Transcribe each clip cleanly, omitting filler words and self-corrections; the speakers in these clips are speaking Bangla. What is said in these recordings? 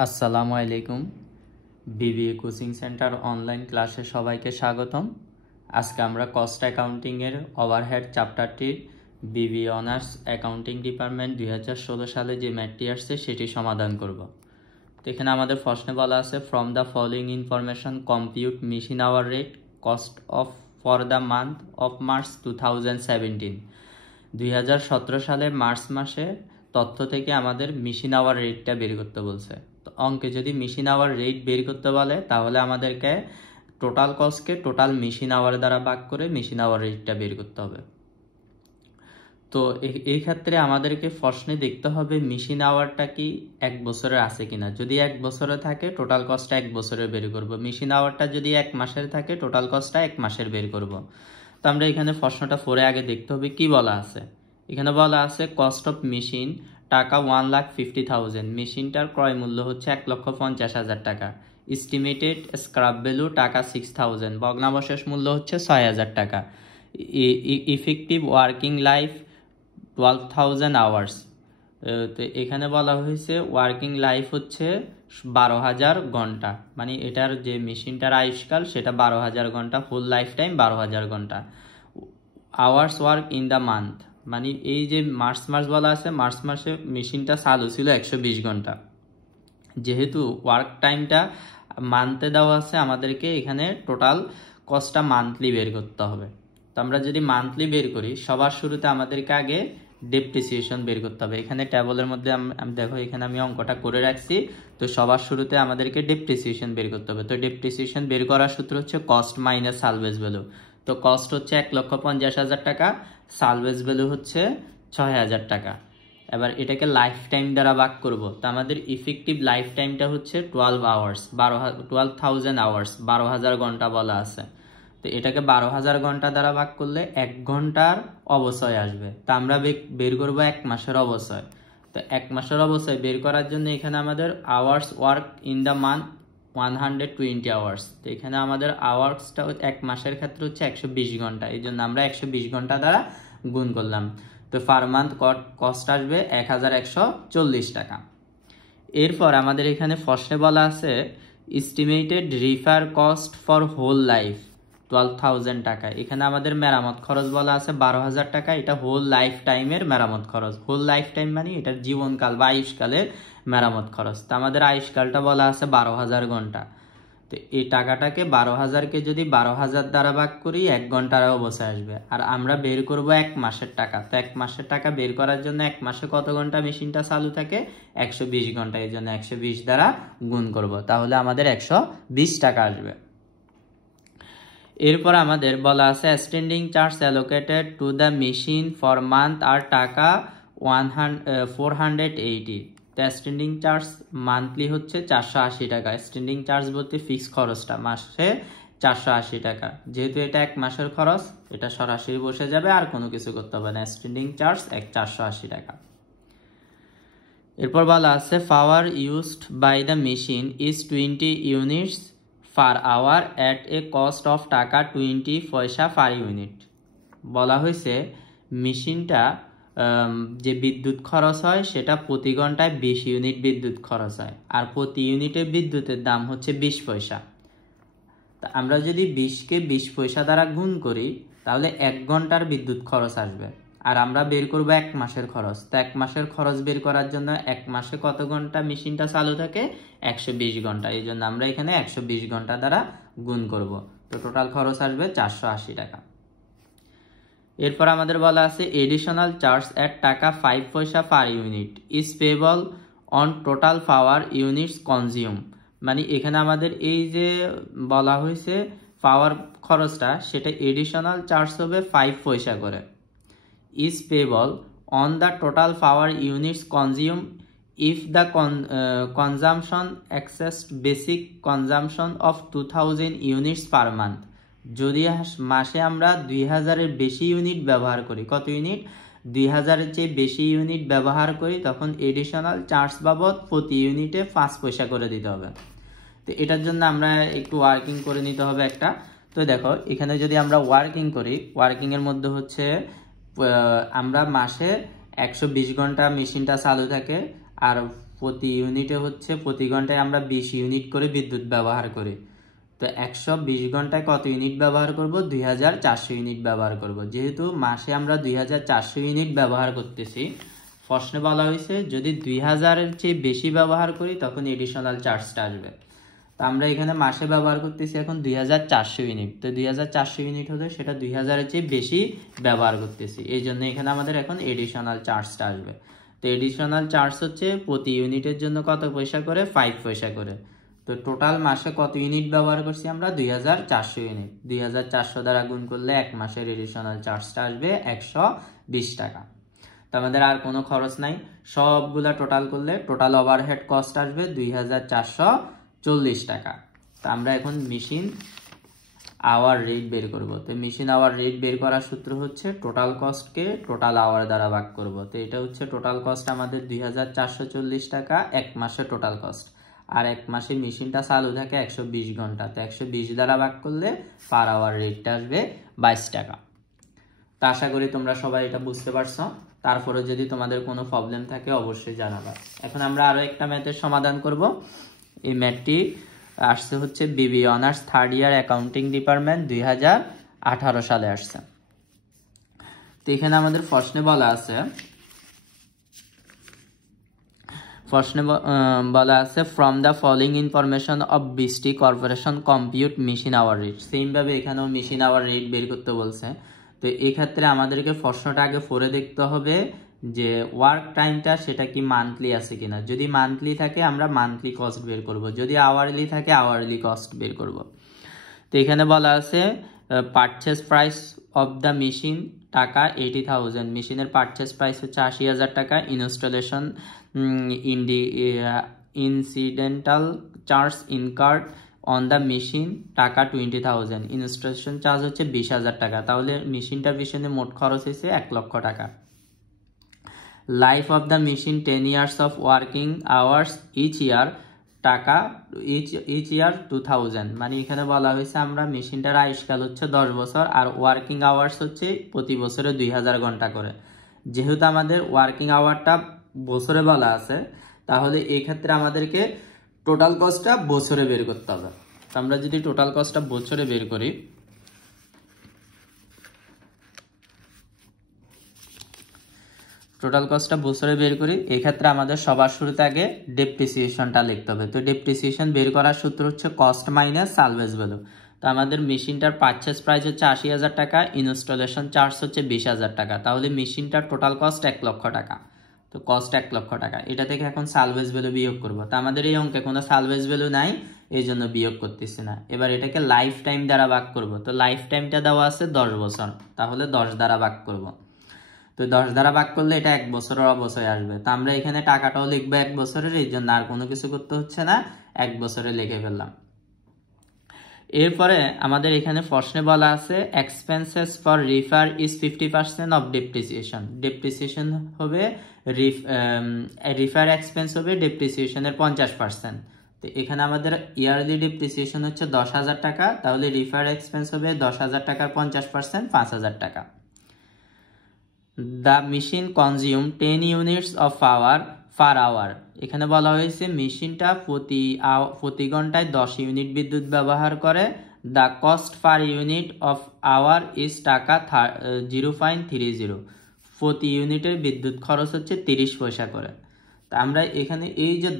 আসসালামু আলাইকুম। বিবিএ কোচিং সেন্টার অনলাইন ক্লাসে সবাইকে স্বাগতম। আজকে আমরা কস্ট অ্যাকাউন্টিংয়ের ওভারহেড চ্যাপ্টারটির বিবিএ অনার্স অ্যাকাউন্টিং ডিপার্টমেন্ট 2016 সালে যে ম্যাথটি আসছে সেটি সমাধান করব। তো এখানে আমাদের প্রশ্নে বলা আছে, from the following information compute machine hour rate cost of for the month of March 2017। 2017 সালে মার্চ মাসে তথ্য থেকে আমাদের মেশিন আওয়ার রেটটা বের করতে বলছে। তো অঙ্কে যদি মেশিন আওয়ার রেট বের করতে বলে তাহলে আমাদেরকে টোটাল কস্টকে টোটাল মেশিন আওয়ার দ্বারা ভাগ করে মেশিন আওয়ার রেটটা বের করতে হবে। তো এই ক্ষেত্রে আমাদেরকে প্রশ্নে দেখতে হবে মেশিন আওয়ারটা কি 1 বছরের আছে কিনা। যদি 1 বছরে থাকে টোটাল কস্টটা 1 বছরের বের করব। মেশিন আওয়ারটা যদি 1 মাসের থাকে টোটাল কস্টটা 1 মাসের বের করব। তো আমরা এখানে প্রশ্নটা পড়ে আগে দেখতে হবে কি বলা আছে। এখানে বলা আছে কস্ট অফ মেশিন টাকা 1,50,000। মেশিনটার ক্রয় মূল্য হচ্ছে 1,50,000 টাকা। এস্টিমেটেড স্ক্র্যাপ ভ্যালু টাকা 6,000। ভগ্নাবশেষ মূল্য হচ্ছে 6,000 টাকা। Effective working life 12,000 hours. তো এখানে বলা হয়েছে ওয়ার্কিং লাইফ হচ্ছে 12,000 ঘন্টা, মানে এটার যে মেশিনটার আয়ুষ্কাল সেটা 12,000 ঘন্টা, ফুল লাইফ টাইম 12,000 ঘন্টা। Hours work in the month, মানে এই যে মার্চ মাস বলা আছে, মার্চ মাসে মেশিনটা চালু ছিল 120 ঘন্টা। যেহেতু ওয়ার্ক টাইমটা মান্থে দেওয়া আছে, আমাদেরকে এখানে টোটাল কস্টটা মান্থলি বের করতে হবে। তো আমরা যদি মান্থলি বের করি, সবার শুরুতে আমাদেরকে আগে ডেপ্রিসিয়েশন বের করতে হবে। এখানে ট্যাবলের মধ্যে আমি দেখো এখানে আমি অঙ্কটা করে রাখছি। তো সবার শুরুতে আমাদেরকে ডেপ্রিসিয়েশন বের করতে হবে। তো ডেপ্রিসিয়েশন বের করার সূত্র হচ্ছে কস্ট মাইনাস সালভেজ ভ্যালু। তো কস্ট হচ্ছে 1,50,000 টাকা, সালভেজ ভ্যালু হচ্ছে 6,000 টাকা। এবার এটাকে লাইফ টাইম দ্বারা ভাগ করব। তো আমাদের ইফেক্টিভ লাইফ টাইমটা হচ্ছে 12 আওয়ার্স, 12,000 আওয়ার্স, 12,000 ঘন্টা বলা আছে। তো এটাকে 12,000 ঘন্টা দ্বারা ভাগ করলে 1 ঘন্টার অবচয় আসবে। তা আমরা বের করব 1 মাসের অবচয়। তো 1 মাসের অবচয় বের করার জন্য এখানে আমাদের hours work in the month 120 hours. তো এখানে আমাদের আওয়ার্সটা 1 মাসের ক্ষেত্রে হচ্ছে 120 ঘন্টা, এই জন্য আমরা 120 ঘন্টা দ্বারা গুণ করলাম। তো পার মান্থ কস্ট আসবে 1,140 টাকা। এরপর আমাদের এখানে প্রশ্নে বলা আছে estimated repair cost for whole life 12,000 টাকা। এখানে আমাদের মেরামত খরচ বলা আছে 12,000 টাকা। এটা হোল লাইফ টাইমের মেরামত খরচ। হোল লাইফ টাইম মানে এটার জীবনকাল বা আয়ুষ্কালের মেরামত খরচ। তো আমাদের আয়ুষ্কালটা বলা আছে 12,000 ঘন্টা। তো এই টাকাটাকে 12,000কে যদি 12,000 দ্বারা ভাগ করি 1 ঘন্টার অবস্থা আসবে। আর আমরা বের করব 1 মাসের টাকা। তো 1 মাসের টাকা বের করার জন্য 1 মাসে কত ঘন্টা মেশিনটা চালু থাকে? 120 ঘন্টা। এই জন্য 120 দ্বারা গুণ করব, তাহলে আমাদের 120 টাকা আসবে। এরপর আমাদের বলা আছে standing charge allocated to the machine for month আর টাকা 480। তো স্ট্যান্ডিং চার্জ মান্থলি হচ্ছে 480 টাকা। স্ট্যান্ডিং চার্জ বলতে ফিক্স খরচটা মাসে 480 টাকা। যেহেতু এটা 1 মাসের খরচ, এটা সরাসরি বসে যাবে, আর কোনো কিছু করতে হবে না। স্ট্যান্ডিং চার্জ 480 টাকা। এরপর বলা আছে power used by the machine is 20 units per hour at a cost of টাকা 20 পয়সা পার ইউনিট। বলা হয়েছে মেশিনটা যে বিদ্যুৎ খরচ হয় সেটা প্রতি ঘন্টায় 20 ইউনিট বিদ্যুৎ খরচ হয়, আর প্রতি ইউনিটে বিদ্যুতের দাম হচ্ছে 20 পয়সা। তা আমরা যদি 20কে 20 পয়সা দ্বারা গুণ করি তাহলে 1 ঘন্টার বিদ্যুৎ খরচ আসবে। আর আমরা বের করব 1 মাসের খরচ। তো 1 মাসের খরচ বের করার জন্য 1 মাসে কত ঘন্টা মেশিনটা চালু থাকে? 120 ঘন্টা। এই জন্য আমরা এখানে 120 ঘন্টা দ্বারা গুণ করব। তো টোটাল খরচ আসবে 480 টাকা। এরপর আমাদের বলা আছে এডিশনাল চার্জ এট টাকা 5 পয়সা per unit is payable on total power units consume. মানে এখানে আমাদের এই যে বলা হয়েছে পাওয়ার খরচটা, সেটা এডিশনাল চার্জ হবে 5 পয়সা করে। Is payable on the total power units consume if the consumption exceeds basic consumption of 2000 units per month. যদি মাসে আমরা 2000-এর বেশি ইউনিট ব্যবহার করি, কত ইউনিট? 2000-এর চেয়ে বেশি ইউনিট ব্যবহার করি, তখন এডিশনাল চার্জ বাবদ প্রতি ইউনিটে 5 পয়সা করে দিতে হবে। তো এটার জন্য আমরা একটু ওয়ার্কিং করে নিতে হবে একটা। তো দেখো এখানে যদি আমরা ওয়ার্কিং করি, ওয়ার্কিংয়ের মধ্যে হচ্ছে আমরা মাসে 120 ঘন্টা মেশিনটা চালু থাকে, আর প্রতি ইউনিটে হচ্ছে প্রতি ঘন্টায় আমরা 20 ইউনিট করে বিদ্যুৎ ব্যবহার করি। তো 120 ঘন্টায় কত ইউনিট ব্যবহার করব? 2400 ইউনিট ব্যবহার করব। যেহেতু মাসে আমরা 2400 ইউনিট ব্যবহার করতেছি, প্রশ্নে বলা হয়েছে যদি 2000-এর চেয়ে বেশি ব্যবহার করি তখন এডিশনাল চার্জটা আসবে। তো আমরা এখানে মাসে ব্যবহার করতেছি এখন 2400 ইউনিট। তো 2400 ইউনিট হলে সেটা 2000-এর চেয়ে বেশি ব্যবহার করতেছি, এই জন্য এখানে আমাদের এখন এডিশনাল চার্জটা আসবে। তো এডিশনাল চার্জ হচ্ছে প্রতি ইউনিটের জন্য কত পয়সা করে? 5 পয়সা করে। তো টোটাল মাসে কত ইউনিট ব্যবহার করছি আমরা? 2400 ইউনিট। 2400 দ্বারা গুণ করলে এক মাসের এডিশনাল চার্জটা আসবে 120 টাকা। তো আমাদের আর কোনো খরচ নাই, সবগুলা টোটাল করলে টোটাল ওভারহেড কস্ট আসবে 2440 টাকা। তো আমরা এখন মেশিন আওয়ার রেট বের করব। তো মেশিন আওয়ার রেট বের করার সূত্র হচ্ছে টোটাল কস্টকে টোটাল আওয়ার দ্বারা ভাগ করব। তো এটা হচ্ছে টোটাল কস্ট আমাদের 2440 টাকা, এক মাসের টোটাল কস্ট। আর এক মাসে মেশিনটা চালু থাকে 120 ঘন্টা। তো 120 দ্বারা ভাগ করলে পার আওয়ার রেটটা আসবে 22 টাকা। তো আশা করি তোমরা সবাই এটা বুঝতে পারছো। তারপরে যদি তোমাদের কোনো প্রবলেম থাকে অবশ্যই জানাবা। এখন আমরা আরো একটা ম্যাথের সমাধান করব। এই ম্যাথটি আসছে হচ্ছে BB honours third year accounting department 2018 সালে আসছে। তো এখানে আমাদের প্রশ্নে বলা আছে from the following information of Brishti corporation compute machine hour rate. সেমভাবে এখানেও মেশিন আওয়ার রেট বের করতে বলছে। তো এক্ষেত্রে আমাদেরকে প্রশ্নটা আগে পড়ে দেখতে হবে যে ওয়ার্ক টাইমটা সেটা কি মান্থলি আছে কিনা। যদি মান্থলি থাকে আমরা মান্থলি কস্ট বের করব, যদি আওয়ারলি থাকে আওয়ারলি কস্ট বের করব। তো এখানে বলা আছে purchase price of the machine টাকা 80,000, মেশিনের পারচেস প্রাইস হচ্ছে 80,000 টাকা। Installation incidental charge incurred on the machine টাকা 20,000, ইনস্টলেশন চার্জ হচ্ছে 20,000 টাকা। তাহলে মেশিনটার পিছনে মোট খরচ হয়েছে 1 লক্ষ টাকা। Life of the machine 10 years of working hours each year টাকা ইচ ইয়ার 2000, মানে এখানে বলা হয়েছে আমরা মেশিনটার আয়ুষ্কাল হচ্ছে 10 বছর আর ওয়ার্কিং আওয়ার্স হচ্ছে প্রতি বছরে 2000 ঘন্টা করে। যেহেতু আমাদের ওয়ার্কিং আওয়ারটা বছরে বলা আছে, তাহলে এই ক্ষেত্রে আমাদেরকে টোটাল কস্টটা বছরে বের করতে হবে। তো আমরা যদি টোটাল কস্টটা বছরে বের করি, এক্ষেত্রে আমাদের সবার শুরুতে আগে ডেপ্রিসিয়েশনটা লিখতে হবে। তো ডেপ্রিসিয়েশন বের করার সূত্র হচ্ছে কস্ট মাইনাস সালভেজ ভ্যালু। তো আমাদের মেশিনটার পারচেস প্রাইস হচ্ছে 80,000 টাকা, ইনস্টলেশন চার্জ হচ্ছে 20,000 টাকা। তাহলে মেশিনটার টোটাল কস্ট 1 লক্ষ টাকা। তো কস্ট 1 লক্ষ টাকা, এটা থেকে এখন সালভেজ ভ্যালু বিয়োগ করব। তো আমাদের এই অঙ্কে কোনো সালভেজ ভ্যালু নাই, এই জন্য বিয়োগ করতেছি না। এবার এটাকে লাইফ টাইম দ্বারা ভাগ করব। তো লাইফ টাইমটা দেওয়া আছে 10 বছর, তাহলে 10 দ্বারা ভাগ করব। তো 10 দ্বারা ভাগ করলে এটা 1 বছরের অবশ্যই আসবে। তো আমরা এখানে টাকাটাও লিখবো 1 বছরের, এই জন্য আর কোনো কিছু করতে হচ্ছে না, 1 বছরে লিখে ফেললাম। এরপরে আমাদের এখানে প্রশ্নে বলা আছে expenses for repair is 50% of depreciation. Depreciation হবে রিফার এক্সপেন্স হবে ডেপ্রিসিয়েশনের 50%। তো এখানে আমাদের ইয়ারলি ডেপ্রিসিয়েশন হচ্ছে 10,000 টাকা, তাহলে রিফার এক্সপেন্স হবে 10,000 টাকার 50% 5,000 টাকা। The machine consume 10 units of power per hour. এখানে বলা হয়েছে মেশিনটা প্রতি ঘন্টায় 10 ইউনিট বিদ্যুৎ ব্যবহার করে। The cost per unit of our is টাকা 0.30। প্রতি ইউনিটের বিদ্যুৎ খরচ হচ্ছে 30 পয়সা করে। তা আমরা এখানে এই যে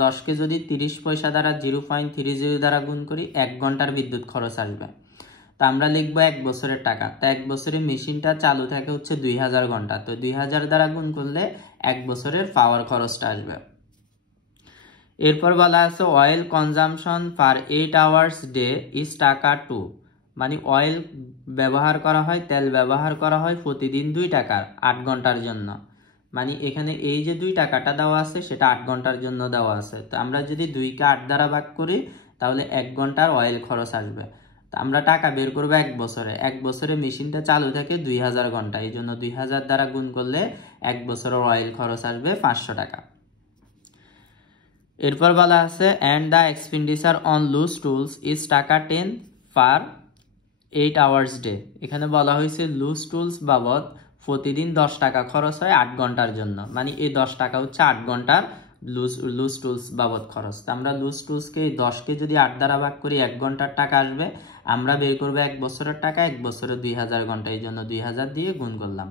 10কে যদি 30 পয়সা দ্বারা 0.30 দ্বারা গুণ করি 1 ঘন্টার বিদ্যুৎ খরচ আসবে। তা আমরা লিখবো 1 বছরের টাকা। তা 1 বছরে মেশিনটা চালু থাকে হচ্ছে 2000 ঘন্টা। তো 2000 দ্বারা গুণ করলে 1 বছরের পাওয়ার খরচটা আসবে। এরপর বলা আছে oil consumption per 8 hours day is টাকা 2, মানে অয়েল ব্যবহার করা হয়, তেল ব্যবহার করা হয় প্রতিদিন 2 টাকার 8 ঘন্টার জন্য। মানে এখানে এই যে 2 টাকাটা দেওয়া আছে সেটা 8 ঘন্টার জন্য দেওয়া আছে। তো আমরা যদি 2কে 8 দ্বারা ভাগ করি তাহলে 1 ঘন্টার অয়েল খরচ আসবে। আমরা টাকা বের করবো 1 বছরে। 1 বছরে মেশিনটা চালু থাকে 2000 ঘন্টা, এই জন্য 2000 দ্বারা গুণ করলে 1 বছরের অয়েল খরচ আসবে 500 টাকা। এরপর বলা আছে and the expenditure on loose tools is টাকা 10 পার 8 আওয়ার্স ডে। এখানে বলা হয়েছে লুজ টুলস বাবদ প্রতিদিন 10 টাকা খরচ হয় 8 ঘন্টার জন্য, মানে এই 10 টাকা হচ্ছে 8 ঘন্টার লুজ টুলস বাবদ খরচ। তো আমরা লুজ টুলসকে 10কে যদি 8 দ্বারা ভাগ করি 1 ঘন্টার টাকা আসবে। আমরা বের করবো 1 বছরের টাকা, 1 বছরে 2000 ঘন্টা, এই জন্য 2000 দিয়ে গুণ করলাম।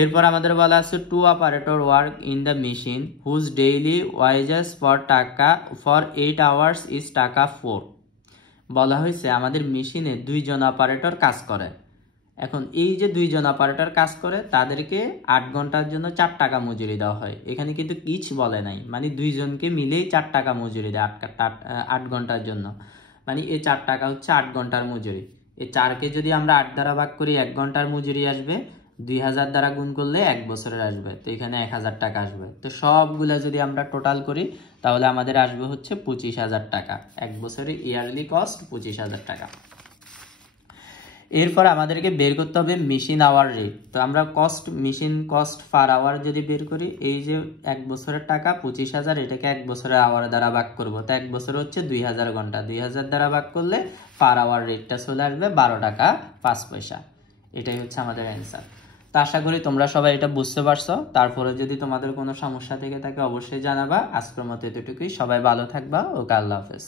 এরপর আমাদের বলা আছে two operator work in the machine whose daily wages for 8 hours is টাকা 4। বলা হয়েছে আমাদের মেশিনে 2 জন অপারেটর কাজ করে। এখন এই যে 2 জন অপারেটর কাজ করে তাদেরকে 8 ঘন্টার জন্য 4 টাকা মজুরি দেওয়া হয়। এখানে কিন্তু কিছ বলে নাই, মানে 2 জনকে মিলেই 4 টাকা মজুরি দেয় 8 ঘন্টার জন্য। মানে এই 4 টাকা হচ্ছে 8 ঘন্টার মজুরি। এই 4কে যদি আমরা 8 দ্বারা ভাগ করি 1 ঘন্টার মজুরি আসবে, 2000 দ্বারা গুণ করলে 1 বছরের আসবে। তো এখানে 1000 টাকা আসবে। তো সবগুলা যদি আমরা টোটাল করি তাহলে আমাদের আসবে হচ্ছে 25,000 টাকা। 1 বছরের ইয়ারলি কস্ট 25,000 টাকা। এরপর আমাদেরকে বের করতে হবে মেশিন আওয়ার রেট। তো আমরা মেশিন কস্ট পার আওয়ার যদি বের করি, এই যে 1 বছরের টাকা 25,000, এটাকে 1 বছরের আওয়ার দ্বারা ভাগ করবো। তো 1 বছর হচ্ছে 2000 ঘন্টা, 2000 দ্বারা ভাগ করলে পার আওয়ার রেটটা চলে আসবে 12 টাকা 5 পয়সা। এটাই হচ্ছে আমাদের অ্যান্সার। তো আশা করি তোমরা সবাই এটা বুঝতে পারছো। তারপরে যদি তোমাদের কোনো সমস্যা থেকে থাকে অবশ্যই জানাবা। আজকের মতো এতটুকুই। সবাই ভালো থাকবা। ওকে, আল্লাহ হাফেজ।